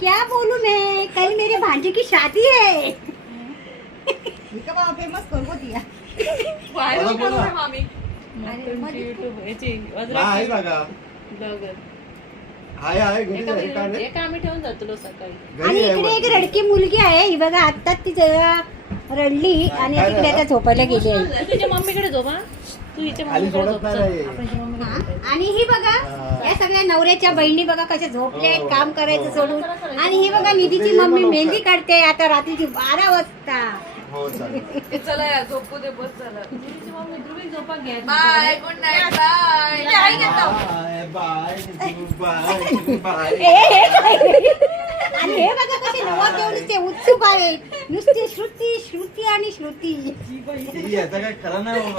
क्या बोलूं मैं, कल मेरे भांजे की शादी है. फेमस करबो दिया व्हायरल करू ना आम्ही एका आम्ही ठेवून जातो सकाळी. आणि इकडे एक रडकी मुलगी आहे, ही बघा आत्ताच ती जरा रडली आणि तिकडे आता झोपायला गेली आहे. तुझ्या मम्मीकडे झोपा, तू हिच्या मम्मीकडे झोप. आणि ही बघा या सगळ्या नवऱ्याच्या बहिणी बघा कशा झोपल्या आहेत काम करायचं सोडून. आणि ही बघा निधीची मम्मी मेहंदी काढते आता रात्रीची 12 वाजता. चला या झोपू दे, बस चला. तुझी मम्मी ध्रुवी झोपा घ्या. Bye, good night, bye. आणि हे बघा कसे नवस नुसते उत्सुक आहे, नुसती श्रुती श्रुती आणि श्रुती. याचा काय खरा नाही.